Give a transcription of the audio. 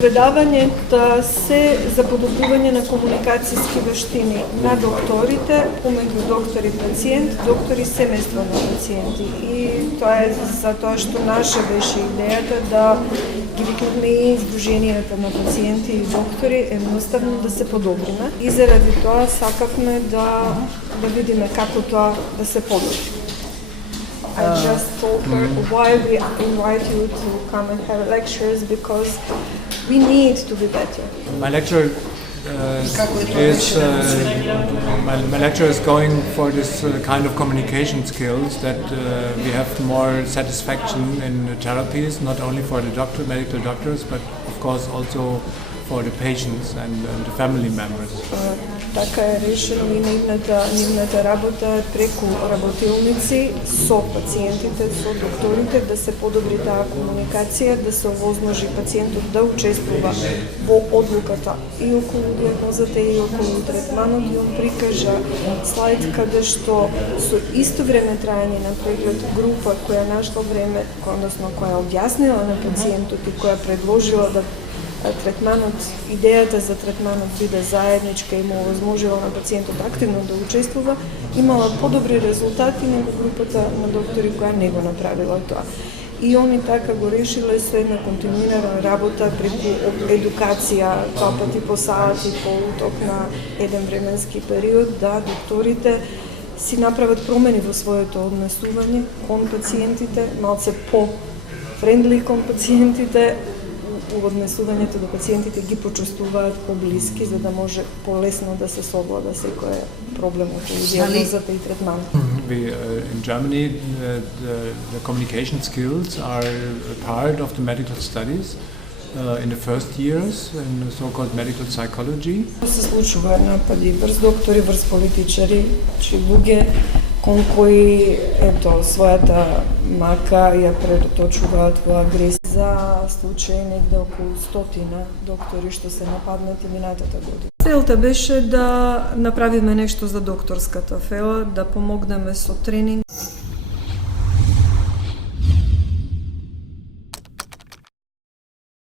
Предавањето се за подобрување на комуникацијски вештини на докторите, помеѓу доктор и пациент, доктор и семејство на пациенти. И тоа е затоа што наша беше идејата да ги викнеме и издруженијата на пациенти и доктори едноставно да се подобриме. И заради тоа сакавме да видиме како тоа да се подобри. I just told her why we invite you to come and have lectures, because we need to be better. My lecture is going for this kind of communication skills, that we have more satisfaction in therapies, not only for the medical doctors, but of course also for the patients and the family members. Така е решено и нивната работа преку работилници со пациентите, со докторите, да се подобри таа комуникација, да се овозможи пациентот да учествува во одлуката и околу дијагнозата и околу третманот. И он прикажа слайд каде што со исто време трајање на преглед група која нашла време, односно која објаснила на пациентот и која предложила да третманот, идејата за третманот биде заедничка и му овозможила на пациентот активно да учествува, имала подобри резултати него групата на доктори која не го направила тоа. И они така го решиле со една континуирана работа преку едукација, два пати по сат и по уток на еден временски период, да докторите си направат промени во своето однесување кон пациентите, малце по-френдли кон пациентите, однесувањето до пациентите ги почувствуваат поблиски, за да може полесно да се совлада секој проблем околу дијагнозата и третманот. In Germany, the communication skills are a part of the medical studies in the first years in the so-called medical psychology. Се случува напади врз доктори, врз политичари, луѓе кон кои својата мака ја предоточуваат во агресија. За случаи негде околу 100 доктори што се нападнати минатата година. Целта беше да направиме нешто за докторската фела, да помогнеме со тренинг.